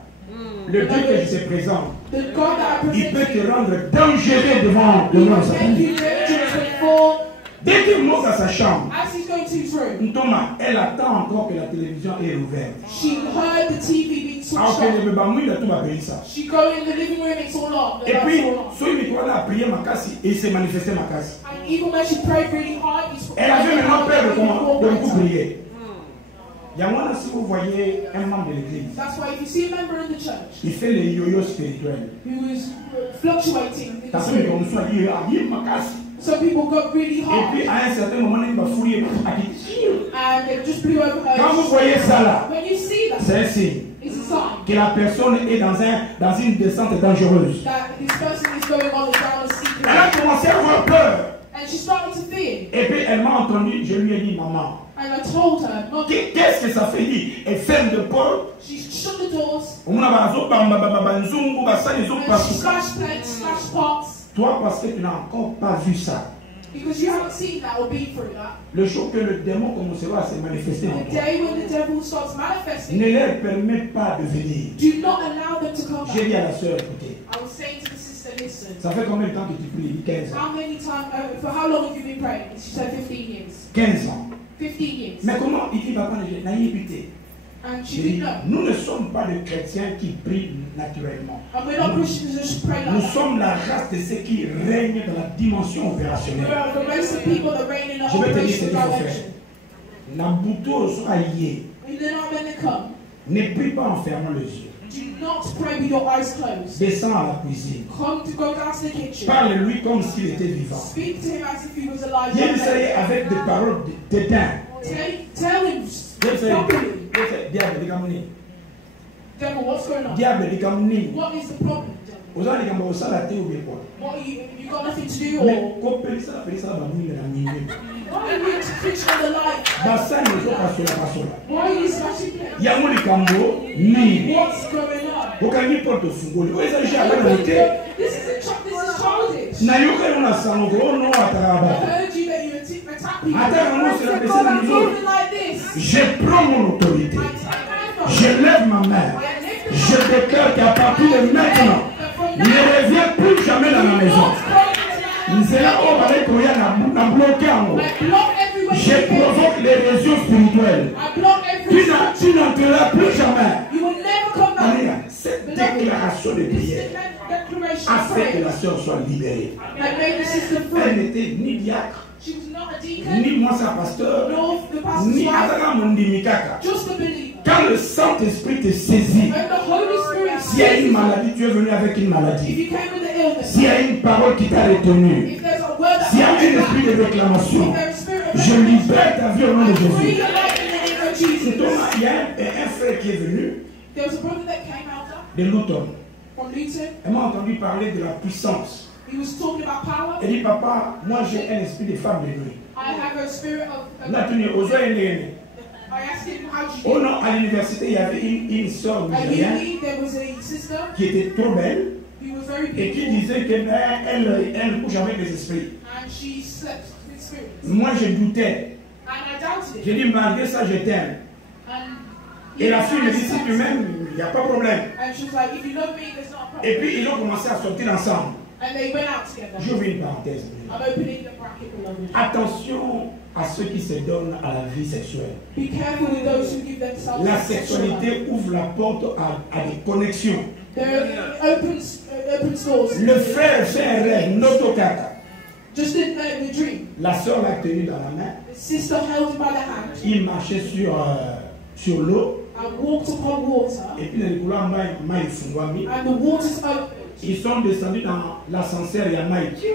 le Dieu que je te présente, the God that I il peut present te you, rendre dangereux devant le he monde. will make you dangerous before. Dès qu'il monte à sa chambre, As he's going to his room, Thomas, elle attend encore que la télévision est ouverte. she heard the TV being switched Alors que off. le bébé, il a tout appris ça. She go in the living room, it's all on. The Et lights puis, all on. celui qui a prié Makassi, et il s'est manifesté Makassi. And even when she prayed really hard, it's Elle avait maintenant peur de beaucoup better. prier. Yamwana, si vous voyez un membre de l'église, That's why if you see a member in the church il fait les yo-yo spirituels. who is fluctuating in the T'as vu spirit, comme ça, il dit Makassi. some people got really Et hard puis, à un certain moment, il va fouiller. and they just blew over her. Quand vous voyez ça là, When you see that, c'est un signe it's a sign que la personne est dans une descente dangereuse. that this person is going on a down Elle a secret. commencé à avoir peur. And she started to fear. Et puis elle m'a entendu, je lui ai dit, maman, And I told her, Mom, qu'est-ce que ça fait dire? Elle ferme de porte. she shut the doors On a nzungu, basali zo and she pasuka. smashed plates, smashed pots. Toi, parce que tu n'as encore pas vu ça. Because you haven't seen that or been through that. Le jour que le démon commencera à se manifester en The toi, day when the devil starts manifesting, ne leur permets pas de venir. do not allow them to come J'ai back. dit à la sœur, écoutez, I was saying to the sister, listen, ça fait combien de temps que tu pries? 15 ans. how many times, for how long have you been praying? She said 15 years. 15 ans. 15 years. Mais comment il dit, papa, j'ai naïveté. And she J'ai didn't dit, know. nous ne sommes pas des chrétiens qui prient naturellement. And we're not Christians who just pray Nous like that. sommes la race de ceux qui règnent dans la dimension We opérationnelle. are the race of people that reign in an Je vais te dire ce operational qu'il faut faire. direction. Nabuto soit lié. And they're not going to come. Ne prie pas en fermant les yeux. Do not pray with your eyes closed. Descends à la cuisine. Come to go down to the kitchen. Parle-lui comme s'il était vivant. Speak to him as if he was alive. Viens essayer avec des paroles d'éteint. Tell him properly. Diable, dikamuni. Devil, what's going on? Diable, dikamuni. What is the problem, devil? Oza likamba osala te ou bien quoi. What are you got nothing to do Mais or ko pelisa ba mwinga na mwinga. why are you preaching on the light? Basani ozo kasola. Why are you smashing plates? Yango likambo ni. What's going on? Okangi porte fungoli. Oza jala na te. This is childish. Na yoka yona sango no I ataraba. heard you. Attends, maman, c'est la God, personne I'm du jour. talking like this. Je prends mon autorité. I take my phone. Je lève ma main. Je déclare qu'à partir de maintenant, ne reviens plus jamais dans la maison. C'est là où on a bloqué en haut. Je provoque les régions spirituelles. Tu n'entreras plus jamais. Allez, cette déclaration de prière a fait que la sœur soit libérée. Elle n'était ni diacre, ni moi sa pasteur, ni Adana Mondimikaka. Quand le Saint-Esprit te saisit, s'il y a une maladie, tu es venu avec une maladie. S'il y a une parole qui t'a retenu, s'il y a un esprit de réclamation, je libère ta vie au nom de Jésus. C'est Thomas, il y a un frère qui est venu de Luton. Elle m'a entendu parler de la puissance. Elle dit, papa, moi j'ai un esprit de femme de nuit. Là, tu n'es aux oeufs. Oh non, à l'université, il y avait une soeur nigérienne qui était trop belle et qui disait qu'elle couche avec les esprits. Moi, je doutais. J'ai dit, malgré ça, je t'aime. Et la fille me dit, si tu m'aimes, il n'y a pas de problème. Et puis, ils ont commencé à sortir ensemble. J'ouvre une parenthèse. Attention à ceux qui se donnent à la vie sexuelle. La sexualité ouvre la porte à des connexions. Le frère fait un rêve, Notokaka. La soeur l'a tenu dans la main. Il marchait sur l'eau. Et puis ils sont descendus dans l'ascenseur Yamaï. Et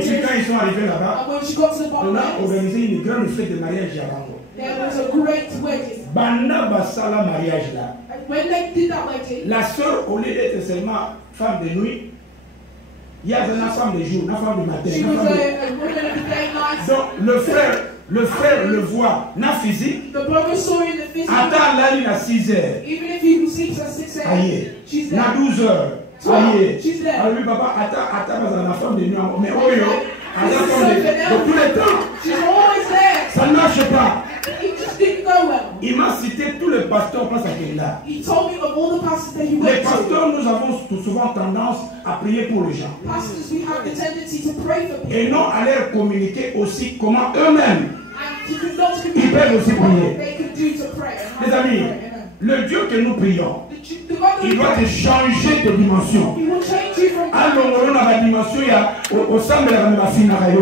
puis quand ils sont arrivés là-bas, on a organisé une grande fête de mariage à Rango. Banda Basala mariage là. La soeur, au lieu d'être seulement femme de nuit, il y a une femme de jour, une femme de matin. Donc le frère le voit, n'a physique. Attends là, il a 6 heures. Aïe. Na 12 heures. Aïe. Alors lui, papa, attends, la femme de nuit. Mais oh yo, attends, de tous les temps. Ça ne marche pas. Il m'a cité tous les pasteurs, pense à Kenda. Les pasteurs, nous avons souvent tendance à prier pour les gens. Et non à leur communiquer aussi comment eux-mêmes ils peuvent aussi prier. Les amis, le Dieu que nous prions, il doit te changer de dimension. Alors, on a la dimension, il y a au sein de la finale.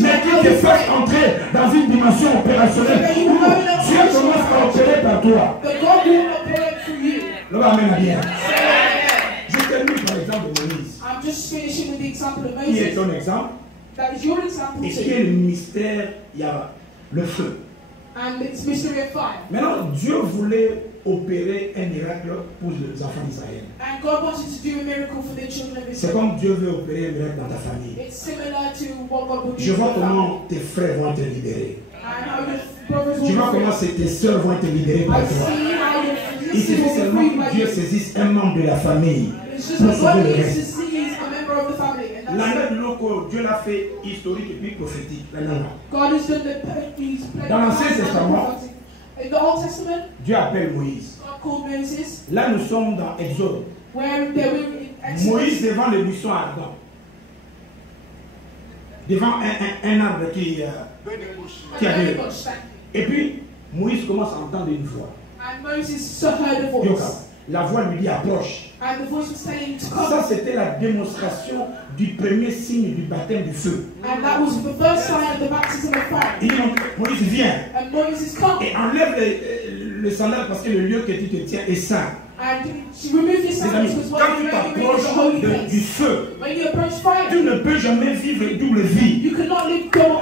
Mais qu'il te fasse entrer dans une dimension opérationnelle où Dieu commence à opérer par toi. Le va amène à bien. Je termine par l'exemple de Moïse. Qui est ton exemple? Et qui est le mystère? Il y a le feu. Maintenant, Dieu voulait opérer un miracle pour les enfants d'Israël. C'est comme Dieu veut opérer un miracle dans ta famille. Je vois comment tes frères vont te libérer. Je vois comment tes soeurs vont te libérer par toi. Il suffit seulement que Dieu saisisse un membre de la famille pour sauver le reste. L'année de l'eau, Dieu l'a fait historique et puis prophétique. Dans l'Ancien Testament, Dieu appelle Moïse. Là, nous sommes dans Exode. Moïse devant le buisson ardent. Devant un arbre qui avait. Et puis, Moïse commence à entendre une voix. La voix lui dit approche. Ça, c'était la démonstration du premier signe du baptême du feu. Il dit, Moïse vient et enlève le sandal parce que le lieu que tu te tiens est saint. Les amis, quand tu t'approches du feu, tu ne peux jamais vivre une double vie.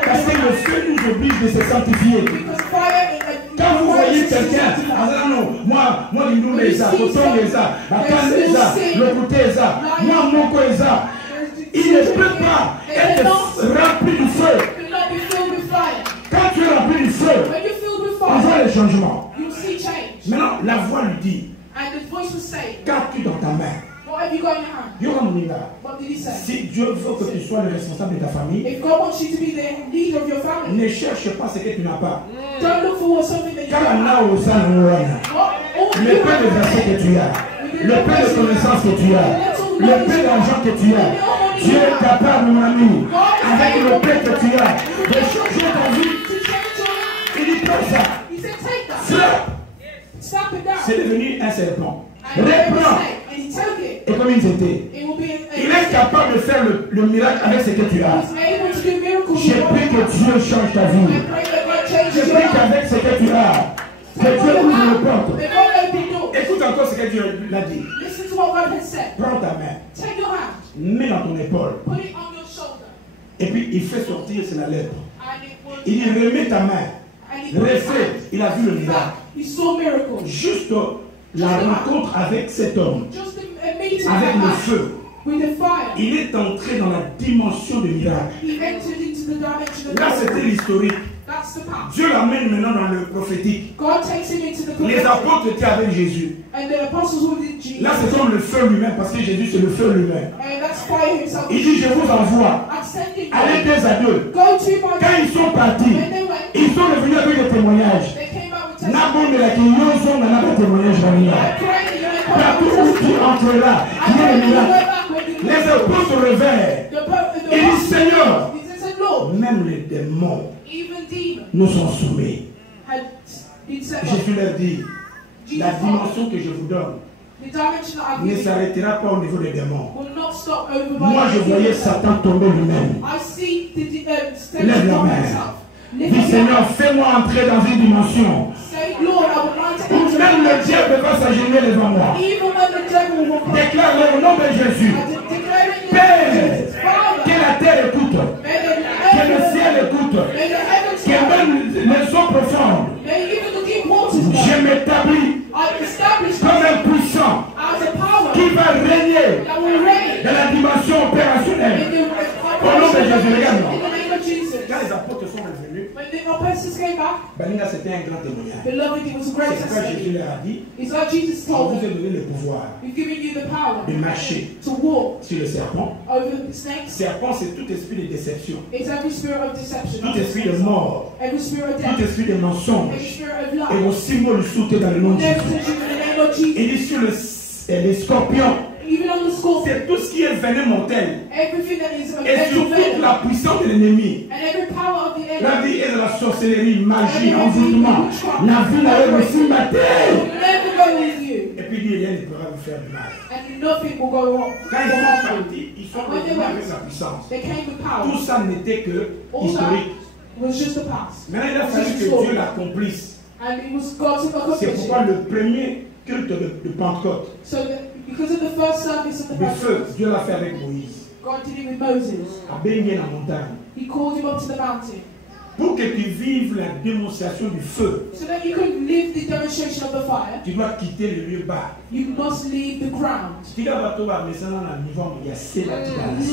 Parce que le feu nous oblige de se sanctifier. Quand vous voyez quelqu'un, moi, nous les a, Coton les a, la canne les a, le goûter les a, moi, mon co les a, il ne peut pas être rempli du feu. Quand tu es rempli du feu, on voit les changements. Maintenant, la voix lui dit, qu'as-tu dans ta main? you got in your hand? What did he say? Si Dieu veut que tu sois le responsable de ta famille, If God wants you to be the leader of your family, ne cherche pas ce que tu n'as pas. don't look for something that you Car don't là have. où ça nous rend, All le you peu de have versets que tu as, le peu de connaissances que tu as, le peu d'argent que tu as, Dieu est capable, mon ami, avec le peu que tu as, de changer ta vie. to change your life. Il dit prends ça. He said, take that. Frappe. Slap it down. C'est devenu un serpent. And he Reprends. took it. Et comme ils étaient, It will be il est capable de faire le miracle avec ce que tu as. He's able to do miracles. J'ai pris que Dieu change ta vie. I pray that God changes J'ai your pris life. qu'avec ce que tu as, que Dieu ouvre le porte. That God open doors. Écoute encore ce que Dieu l'a dit. Listen to what God has said. Prends ta main, Take your hand. mets dans ton épaule, Put it on your shoulder. et puis il fait sortir sur la lèpre. And it will. Il dit remets ta main, And he put his refais. hand. Il a vu le miracle. He saw miracles. Juste la rencontre avec cet homme, Just a meeting avec le like that, feu. with the fire. Il est entré dans la dimension de miracle. He entered into the dimension of Là, God. c'était l'historique. That's the past. Dieu l'amène maintenant dans le prophétique. God takes him into the Les prophetic. apôtres étaient avec Jésus. And the apostles were with Jesus. Là, c'est comme le feu lui-même, parce que Jésus, c'est le feu lui-même. And that's fire himself. Il dit, je vous envoie. I'm sending Allez you. deux à deux. Go to my Quand ils sont partis, When they went, ils sont revenus avec des témoignages. they came out with testimony. Nabonde la Kinyozo n'a pas témoignage dans le I miracle. pray that you may come Partout out with où tu testimony. entreras, I il y a pray le that you go miracle. back when you Les apôtres se réveillent. the Il dit, Seigneur, he said, Lord, même les démons even demons nous sont soumis. had been set up. Jésus leur dit, Jesus la told dimension que je vous donne the dimension that I've ne given you s'arrêtera pas au niveau des démons. will not stop over by Moi, je voyais Satan tomber lui-même. I see the Satan Lève la from main. himself. Dis, Lift up your Seigneur, hand. fais-moi entrer dans une dimension Say, Lord, I would like to où enter même le into diable va s'agenouiller devant moi. even when the devil will come. Déclare-le au nom de Jésus. I declare it in the Père, name of Jesus. que Father, la terre écoute, may the que le heavens, ciel écoute, may the heavens, que même les eaux profondes, may even the deep waters je know. m'établis I establish comme this un puissant as a power qui va régner that will reign dans la dimension in opérationnelle. the Au nom de Jésus, in regarde-moi. the name of Jesus. Quand les apôtres sont revenus, When the apostles came back, Baninga, c'était un grand témoignage. beloved, it was a great C'est pourquoi Jésus testimony. leur a dit, It's like Jesus je told vous ai them, donné le pouvoir we've given you the power de marcher to walk sur le serpent. over the snakes. Serpent, c'est tout esprit de déception, It's every spirit of deception, tout esprit de mort, every spirit of tout death, esprit de mensonge. every spirit of Et life. aussi, moi, le sauter dans le nom de Never Jésus. touch you in the name of Jesus. Il dit sur les scorpions, Even on the scorpion, c'est tout ce qui est venin mortel. everything that is of Et mental surtout venom, la puissance de l'ennemi. and every power of the La enemy vie est de la sorcellerie, magie, envoûtement. La vie n'a aussi maté. will never go with you, Et puis il dit, rien ne pourra vous faire du mal. and nothing will go wrong. Quand ils sont partis, ils sont revenus avec la puissance. They came with power. Tout ça n'était que All historique. that was just the past. Maintenant, il a fallu que Dieu l'accomplisse. And it was God to C'est accomplish pourquoi it. le premier culte de Pentecôte, So that because of the first service of the le feu, Pentecost, Dieu l'a fait avec Moïse. God did it with Moses. À baigner la montagne. He called him up to the mountain Pour que tu vives la démonstration du feu, so that you could live the demonstration of the fire. tu dois quitter le lieu bas. You must leave the ground. Tu dois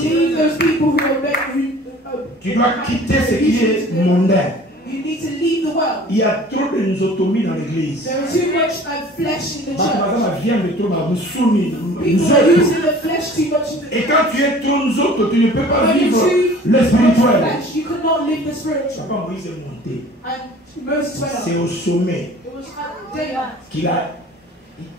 Leave those people who are Tu dois quitter ce qui est mondain. You need to leave the world. Il y a trop de nozotomie dans l'église. There is too much flesh in the church. People are using the flesh too much in the Et church. quand tu es trop nozoto, tu ne peux pas When vivre you're le too spirituel. flesh, you could not live the spiritual. Papa Moïse est monté. And Moses went C'est up. au sommet It was at daylight. qu'il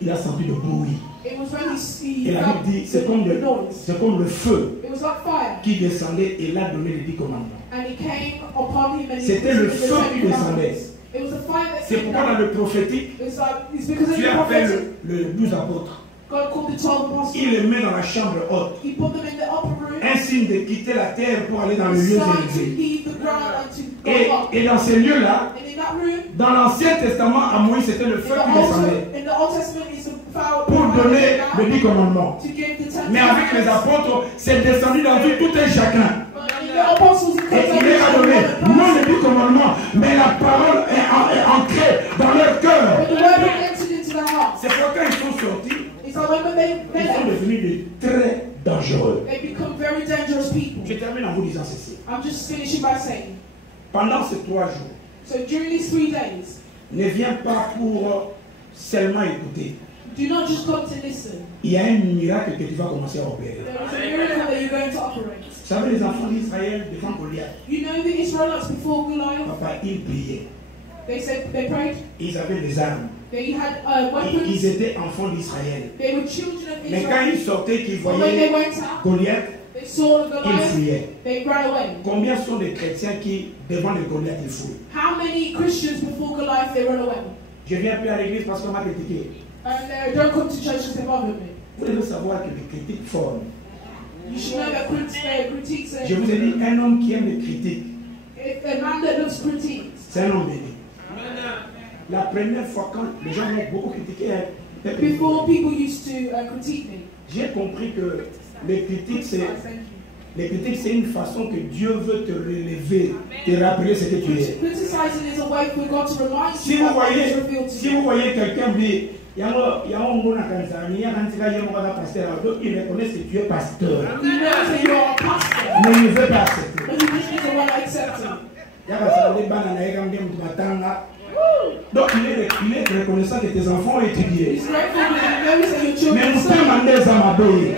a senti le bruit. It was when he Et la felt Bible dit, the noise. c'est comme le feu It was like fire. qui descendait et l'a donné les 10 commandements. And he came upon him and he C'était le was feu qui descendait. It was a fire that C'est came pourquoi dans down. le prophétique, It's because of Dieu the appelle prophet. le 12 apôtres. God called the 12 apostles. Il les met dans la chambre haute. He put them in the upper room. Un signe de quitter la terre pour aller dans le It's lieu time to élevé. leave the ground and to go up. Et dans ces lieux-là, And in that room, dans l'Ancien Testament, à Moïse, c'était le feu qui descendait in the Old Testament, it's a fire pour donner les 10 commandements. to give the 10 Mais avec les apôtres, c'est descendu dans tout un chacun. But in the apostles, it Et il est adoré, non les 10 commandements, mais la parole est ancrée dans leur cœur. But the word had entered into their heart. C'est pourquoi quand ils sont sortis, It's like when ils sont devenus de très dangereux. they become very dangerous people. Je termine en vous disant ceci. I'm just finishing by saying, Pendant ces 3 jours, so during these 3 days, ne viens pas pour seulement écouter. Do not just come to listen. Il y a un miracle que tu vas commencer à opérer. There is a miracle that you're going to operate. Vous savez, les enfants d'Israël devant Goliath, You know the Israelites before Goliath? papa, ils priaient. They prayed. Ils avaient des armes. They had Ils weapons. étaient enfants d'Israël. They were children of Mais quand Israel. ils sortaient, qu'ils But when they voyaient went out, Goliath, they saw ils Goliath. fuyaient. They ran away. Combien sont les chrétiens qui, devant le Goliath, ils fuient? How many Christians before Goliath they run away? Je viens plus à l'église parce qu'on m'a critiqué. And they don't come to church because they bothered me. Vous devez savoir que les critiques forment. You should know that critiques. Je vous ai dit, un homme qui aime les critiques, If a man that loves critiques, c'est un homme béni. La première fois quand les gens m'ont beaucoup critiqué, before people used to critique me. j'ai compris que les critiques, Thank you. les critiques, c'est une façon que Dieu veut te relever, te rappeler ce que tu es. Criticizing is a way for God to remind Si you vous of what voyez, is revealed to si you. vous voyez quelqu'un dire, il reconnaît que tu es pasteur, You know that you are a pastor, mais il ne veut pas accepter. but he just doesn't want to accept it. Donc il est reconnaissant que tes enfants ont étudié. He's grateful because he knows that your Mais children nous study. sommes en des amabés.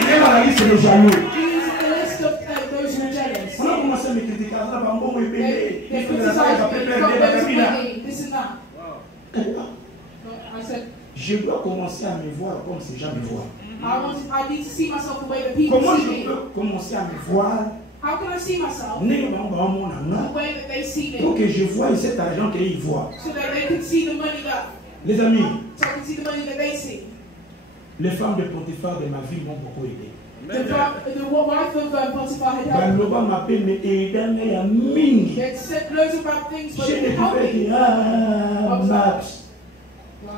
Il est dans la liste des jaloux. He's in the list of those who are jealous. On a commencé à me critiquer. They criticize me, they've got those winning, this and that. But I said, Je dois commencer à me voir comme ces gens me voient. I need to see myself the way that people Comment see je me. peux commencer à me voir How can I see myself the the way that they see pour me, que je voie cet argent qu'ils voient. so that they can see the money that, Les amis, so I can see the money that they see. les femmes de Potiphar de ma vie m'ont beaucoup aidé. The wife of Potiphar had helped me. Baloba m'appelle mais aidé ya mingi. They had said loads of bad things, but Je they ne helped pouvais me. dire Max. Wow.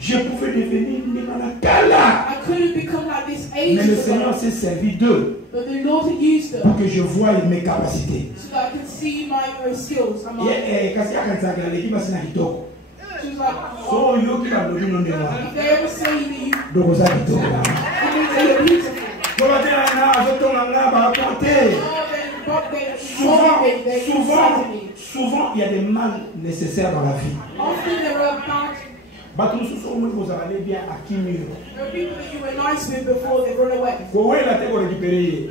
Je pouvais devenir Nimanakala. I couldn't become like this Mais le ages Seigneur ago, s'est servi d'eux but the Lord had used them pour que je voie mes capacités. so that I could see my skills. And Kasi akansaka l'équipe asina kitoko. she was like, So yo ki ba lobi no ndema. if they ever say that you, Donc ça kitoko. it means that you're beautiful. Ko ba tena na azotonga nga ba côté. Souvent, il y a des mal nécessaires dans la vie. Often there are bad. Bato mususu omwe vous allez bien à Kimiro. There are people that you were nice with before they run away. Ko la te ko récupérer.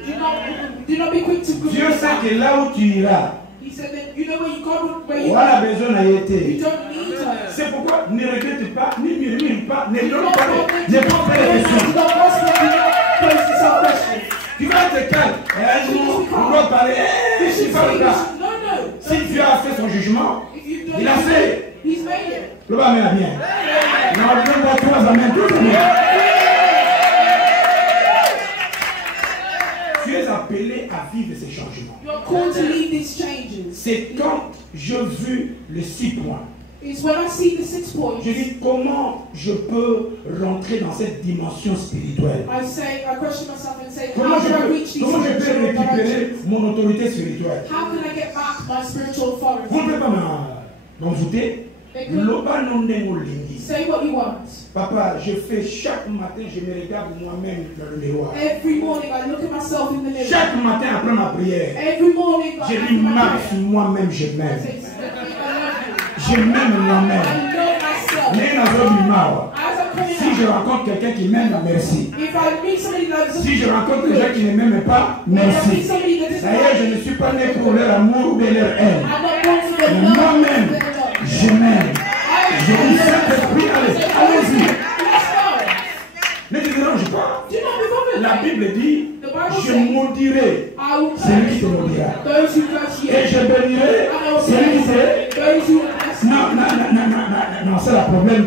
Do not be quick to go. Dieu sait que là où tu iras, He said that you know where you go, where you voilà besoin d'y you être. don't need her. C'est pourquoi ne regrette pas, ne murmure pas, ne You donne don't pas, ne pose pas de questions. You don't ask them, you don't pose yourself questions. Tu vas être calme. Et un jour, on doit parler. Je suis pas le gars. No. Si Dieu a fait son jugement, If you've done il a fait. He's made it. Le bas amène bien. Non, on ne pas trois amènes, tous amènes. Tu es appelé à vivre ces changements. You're called to lead these changes. C'est quand je vis les 6 points. It's when I see the 6 points. Je dis comment je peux rentrer dans cette dimension spirituelle. I question myself and say, Comment how je do I peux, reach these comment je peux spiritual récupérer dimensions? mon autorité spirituelle? How can I get back my spiritual Vous authority? ne pouvez pas m'envoûter. They could Loba non nengo lingi. say what you want. Papa, je fais chaque matin, je me regarde moi-même dans le miroir. Every morning I look at myself in the mirror. Chaque matin après ma prière, Every morning je after dis my Max, prayer, moi-même je I m'aime. say, Stephanie, I love Je m'aime you. moi-même. I love myself. Mais dans un miroir, As I'm coming si je out, rencontre quelqu'un qui m'aime, merci. if I meet somebody that loves Si je rencontre des gens qui ne m'aiment pas, if I meet merci. somebody that doesn't D'ailleurs, je love ne me, suis pas né pour leur amour ou de leur haine. I'm not going to their Mais love. moi-même, their love. je m'aime. Je dis Saint-Esprit, allez-y. Let's Ne te dérange pas. go. Do not be bothered. La Bible dit, je maudirai I will celui qui te curse maudira. those who curse you. Et je bénirai And I will celui qui te... bless those who bless you. Non, c'est la problème.